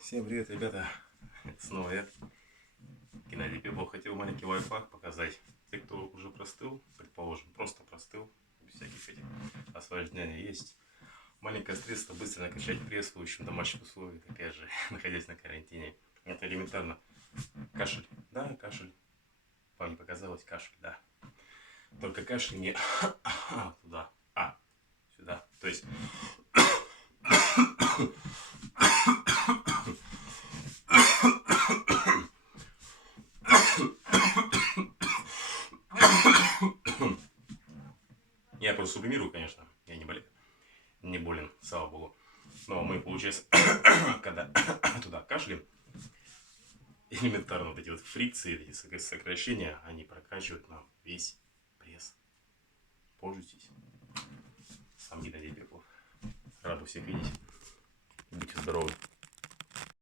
Всем привет, ребята! Снова я, Геннадий Пеплов. Хотел маленький лайфхак показать. Те, кто уже простыл, предположим, просто простыл, без всяких этих осложнений, есть маленькое средство быстро накачать пресс в общем домашних условиях, опять же, находясь на карантине. Это элементарно. Кашель. Да, кашель. Вам не показалось? Кашель, да. Только кашель не туда, а сюда. То есть я просто сублимирую, конечно. Я не болен, слава богу. Но мы, получается, когда туда кашляем, элементарно вот эти вот фрикции, эти сокращения, они прокачивают нам весь пресс. Пользуйтесь. Сам Геннадий Пеплов. Рад всех видеть. Будьте здоровы.